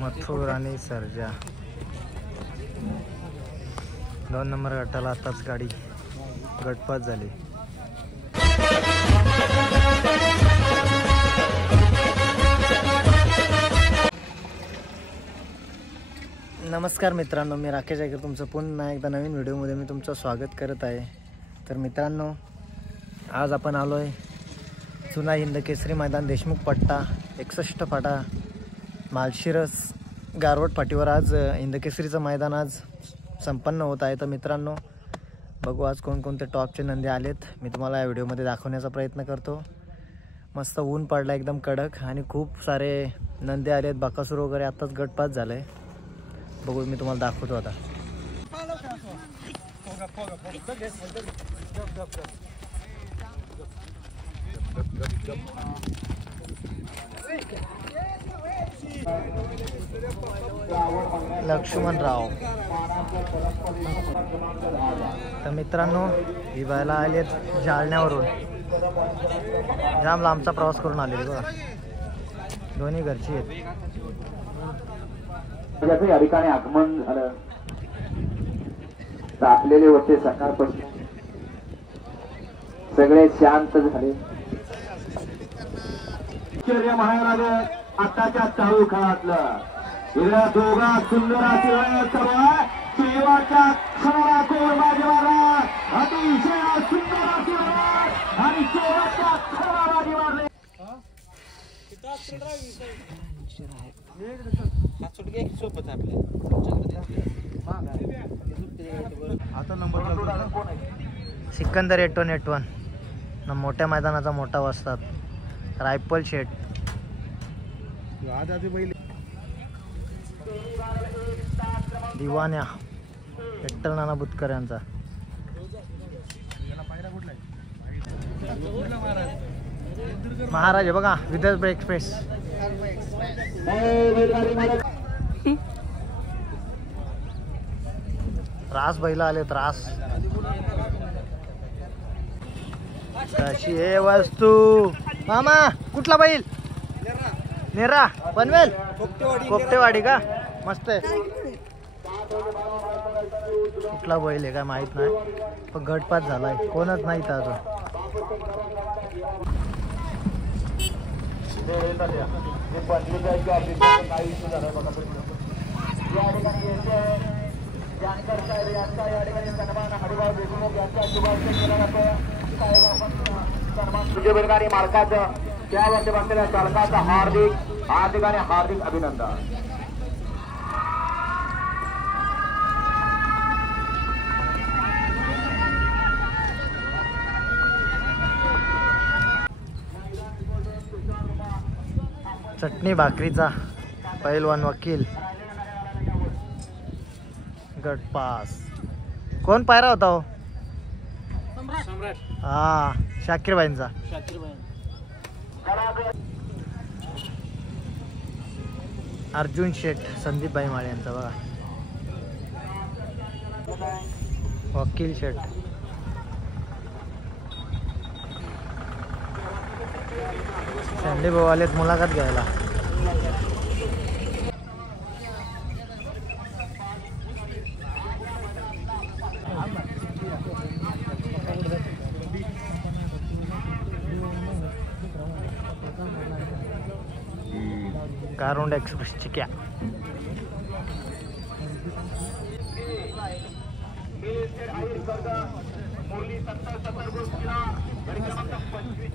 मथुर आणि सर्जा 2 नंबर गटाला आताच गाडी गटपास झाली। नमस्कार मित्रांनो, मी राकेश आयकर तुमचं पुन्हा एकदा नवीन व्हिडिओमध्ये मी तुमचं स्वागत करत आहे। तर मित्रांनो, आज आपण आलो आहे जुना हिंदकेसरी मैदान देशमुख पट्टा 61 फाटा माळशिरस गारवट फाटीवर आज हिंदकेसरीचं मैदान आज संपन्न होत आहे। तर मित्रांनो, बघू आज कोणकोणते टॉपचे नंदी आलेत, मी तुम्हाला या व्हिडिओमध्ये दाखवण्याचा प्रयत्न करतो। मस्त ऊन पडला एकदम कडक आणि खूप सारे नंदी आलेत। बकासूर वगैरे आताच गटपास झालं आहे, बघू मी तुम्हाला दाखवतो आता। लक्ष्मणराव, तर मित्रांनो ही बायला आलेत जालन्यावरून, जाम लांबचा प्रवास करून आलेली बघा, दोन्ही घरची आहेत। या ठिकाणी आगमन झालं, तापलेले होते सकाळपासून, सगळे शांत झाले। महाराज आताच्या चालू काळातलं इकडे दोघा सुंदर शेवटच्या क्षणाला गोल बाजी मारला, अतिशय सुंदर आणि शेवटच्या क्षणाला बाजी मारले। सिकंदर 8181 मोठ्या मैदानाचा मोठा वस्ताद रायफल शेट। दिवान्या विठ्ठल नाना बुतकर यांचा। महाराज बघा विदर्भ एक्सप्रेस। त्रास बैला आले, त्रास कशी आहे वस्तू मामा? कुठला बैल? नेरा पनवेल कोपटेवाडी का? मस्त आहे। कुठला बैल आहे काय माहित नाही, पण गटपास झालाय, कोणच नाही तर अजून। बेलगाडी मालकाचं त्या वर्षी बसलेल्या चालकाचं हार्दिक आणि हार्दिक अभिनंदन। चटणी भाकरीचा पैलवान वकील गटपास। कोण पायरा होता हो? हा, शाकीर भाईंचा। अर्जुन शेठ संदीप भाई माळे यांचा बघा, वकील शेठ। संदीप भाऊ आलेत मुलाखत घ्यायला। कारुंड एक्सप्रेस चिक्या।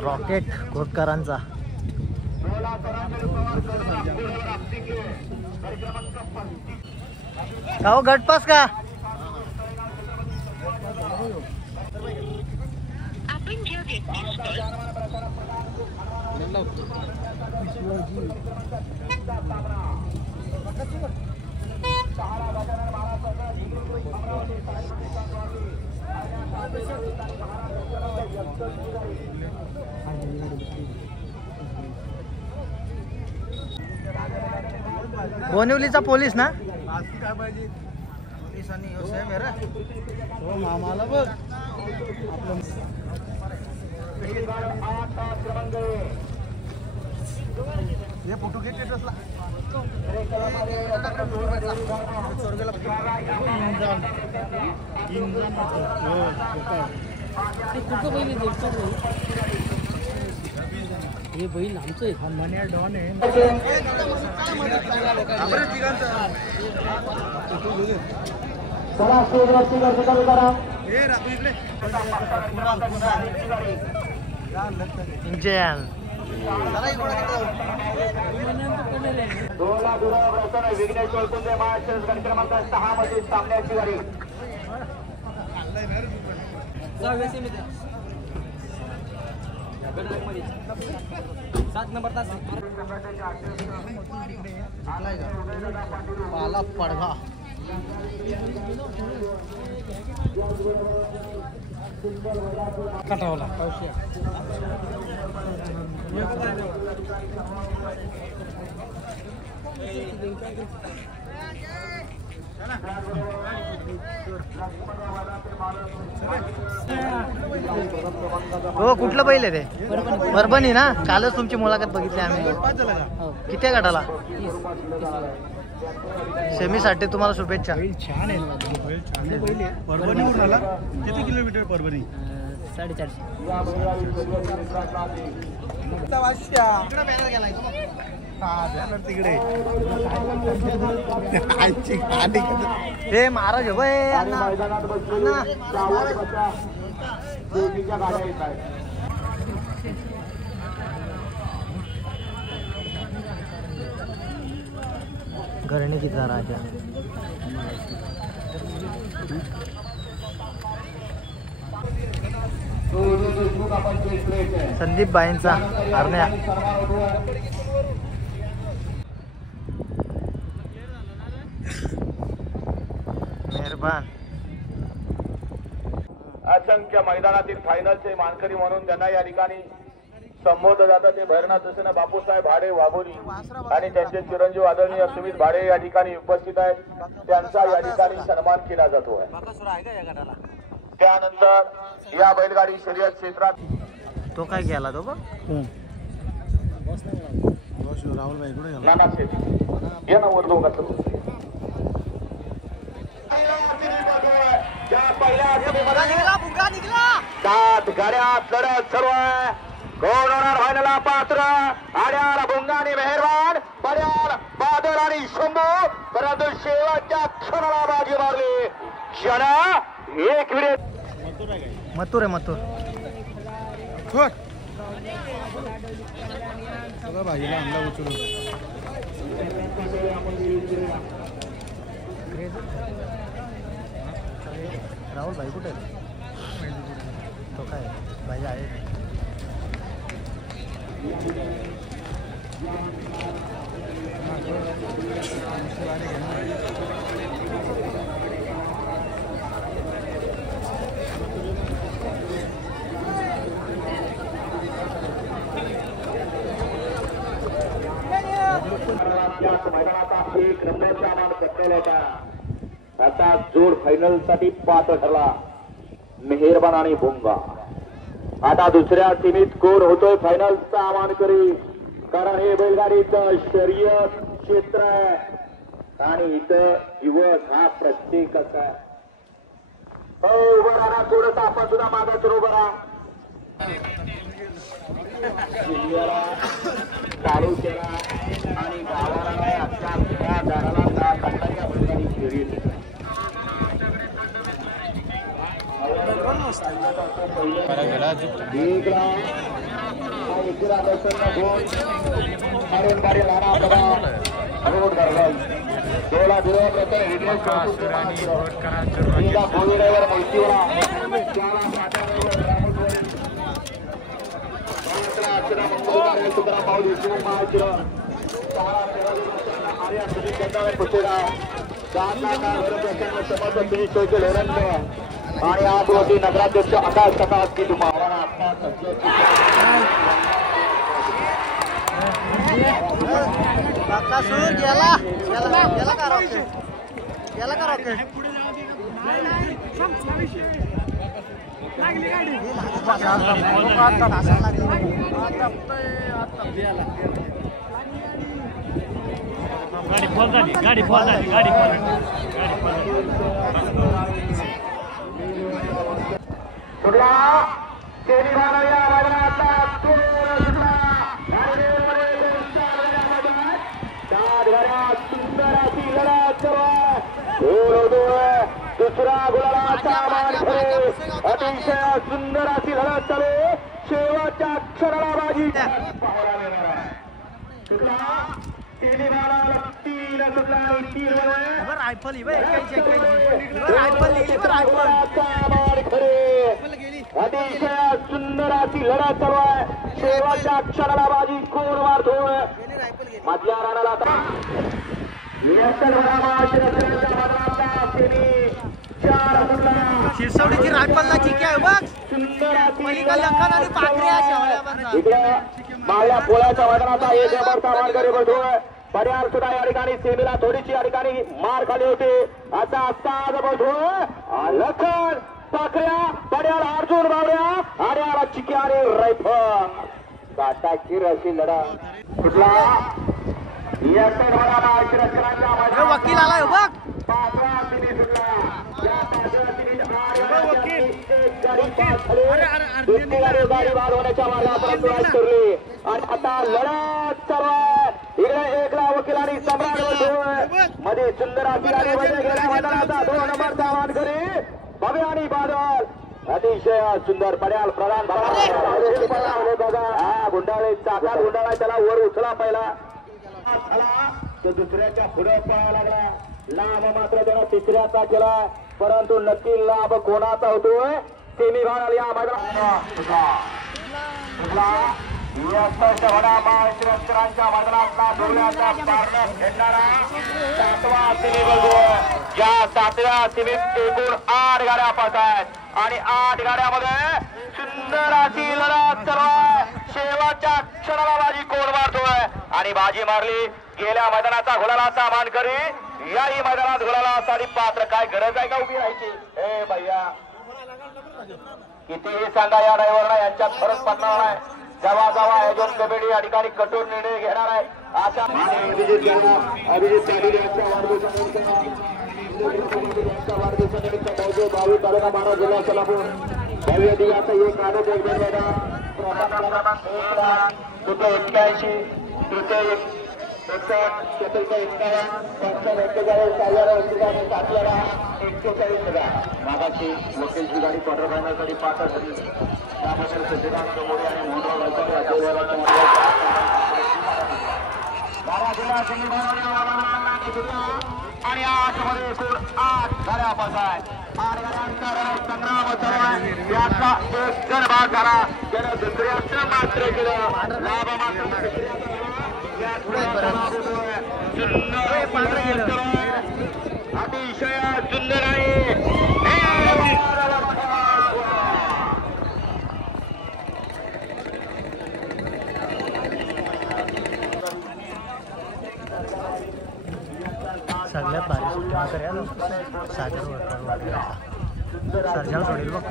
रॉकेट खोतकरांचा। का हो गटपास का? बोनिवलीचा पोलीस ना? काय पाहिजे पोलिसांनी मामाला बघ आपलं फोटो घेत हे बैल आमचं आहे डॉन आहे विघ्नेश्वर कुंदे महाराष्ट्र गट क्रमांक 6 मध्ये सामन्याची गाडी 7 नंबर तास पाला पडगा कटावला हो कुठलं बैल आहे ते परभणी ना कालच तुमची मुलाखत बघितली आम्ही किती गटाला सेमीसाठी तुम्हाला शुभेच्छा छान आहे परभणीवरून आला किती किलोमीटर परभणी 450 तिकडे हे महाराज घरणी किती राजा संदीप बाईंचा हरण्या मेहरबान असंख्य मैदानातील फायनलचे मानकरी म्हणून त्यांना या ठिकाणी संबोधलं जातं ते भैरनाथ दर्शन बापूसाहेब भाडे वाघोली आणि त्यांचे चिरंजीव आदरणीय सुमित भाडे या ठिकाणी उपस्थित आहेत त्यांचा या ठिकाणी सन्मान केला जातो त्यानंतर या बैलगाडी शर्यत क्षेत्रात तो काय गेला तो बघ नाना शेठ या ना वर दोघांचं सात गाड्या लढत सर्व कोण होणार व्हायला पात्र आड्याला भुंगाने मेहरबान बड्याल बादल आणि शंभू परंतु शेवटच्या क्षणाला बाजी मारली क्षणा एक विडेत मथुर आहे मथुर भाजीला आणला उचलून राहुल भाई कुठे तो काय भाई आहे मैदानाचा एक नंबरचा मान पटकावला होता आता जोड फायनल साठी पात्र ठरला मेहरबान आणि भोंगा आता दुसऱ्या सीमित कोण होतोय फायनलचा मानकरी कारण हे बैलगाडीचं शर्यत क्षेत्र आहे आणि इथं दिवस हा प्रत्येकाचा आहे उभं राहा थोडस आपण सुद्धा मागे सुरू करा चालू केला आणि गावाला नाही अशा त्या दाराला त्या कंटाळ्या बैलगाडी शर्यत आणि आज रोजी नगराध्यक्ष आकाश कटास की तुम्हाला गेला गेला का रॉके गेला का रॉके फॉल झाली गाडी फॉल झाली गाडी दुसरा गुलालाचा मानकरी अतिशय सुंदर अशी लढत चालू शेवटच्या क्षणाला बाजी अतिशय सुंदर अशी लढत चालू आहे शेवटच्या क्षणाला बाजी कोण मारतोय मधल्या राणाला शिरसवडीची रायफलला चिकी आहे बघ. पलीकडे लखन आणि पाखऱ्या माळ्या पोळ्याच्या मैदानाचा एक नंबरचा मानकरी बसतोय पर्यार सुद्धा या ठिकाणी सेमीला थोडीशी या ठिकाणी मार खाली होती असा असताच बसतोय लखन पाखऱ्या पर्यार अर्जुन बावड्या आड्याला चिकी आणि रायफल काटाची अशी लढा कुठला वकील आलाय बघ. गाडी बाद होण्याच्या मार्गावर ठरली आणि आता लढत चालू आहे इकडे एकला वकिलांनी सम्राट मध्ये सुंदर अशी गाडी मध्ये गेल्या मैदानाचा 2 नंबरचा मानकरी भव्य आणि बादल अतिशय सुंदर पर्याल प्रधान गुंडाळे चाकात गुंडाळा त्याला वर उचला पहिला तो दुसऱ्याच्या पुढे पळायला लागला लाभ मात्र त्याला तिसऱ्याचा केला परंतु नक्की लाभ कोणाचा होतोय सेमी भाग या या 7व्या सीमीत एकूण 8 गाड्या पास आहेत आणि 8 गाड्यामध्ये सुंदर अशी लढत चालू आहे शेवटच्या क्षणाला बाजी कोण मारतोय आणि बाजी मारली गेल्या मैदानाचा गुलालाचा मानकरी याही मैदानात गुलालासाठी पात्र काय गरज आहे का उभी राहायची ए भैया कितीही सांगा या ड्रायव्हरला यांच्यात फरक पडणार नाही जेव्हा जेव्हा आयोजन कमिटी या ठिकाणी कठोर निर्णय घेणार आहे अशा अभिजित वाढदिवसानिमित्त 22 तालुका मानव जिल्हा सोलापूर भव्य दिव्याचा एक आनंद मागाची लोकेशची गाडी क्वार्टर फायनलसाठी पात्र झाली त्याबद्दल सिद्धांत मोरे आणि आणि 8 मध्ये एकूण 8 गाड्या पास आहेत 8 गाड्यांचा संग्राम चालू आहे याचा एक जण भाग झाला त्यानं दुसऱ्याचं मात्र केलं लाभ मात्र अतिशय सुंदर आहे सगळ्यात भारी सुट्टी करूया सागर सर्जा सोडेल बघ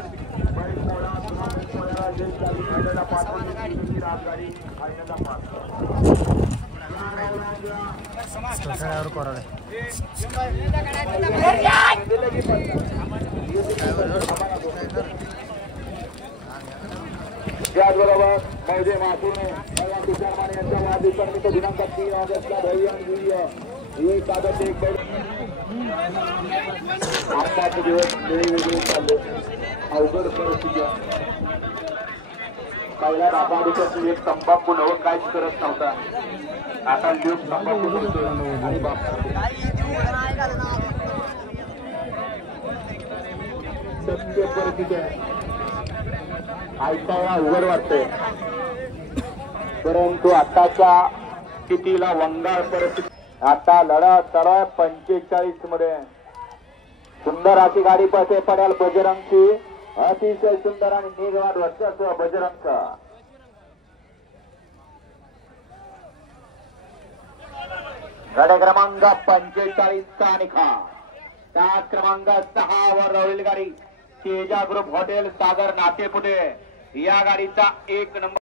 ड्रायव्हर कोराडे त्याचबरोबर मौजे मासूने तुषार माने यांच्या वाढदिवसानिमित्त दिनांक 3 ऑगस्टला भव्य ही कागद एक आत्ताचे दिवस वेगवेगळे चालले अवघड परिस्थिती पहिल्या बापादिवसाची एक तंबाखू नवं काहीच करत नव्हता आता लोक तंबाखू करतोय आणि सत्य परिस्थिती आहे ऐकायला अवघड वाटतंय परंतु आताच्या स्थितीला वंगाळ परिस्थिती आता लढत चालू आहे 45 मध्ये सुंदर अशी गाडी पळते पडेल बजरंगची अतिशय सुंदर आणि निर्वाद वर्चस्व बजरंगचा गाडी क्रमांक 45 चा निकाल त्या क्रमांक 6 वर राहिलेली गाडी तेजा ग्रुप हॉटेल सागर नातेपुते या गाडीचा 1 नंबर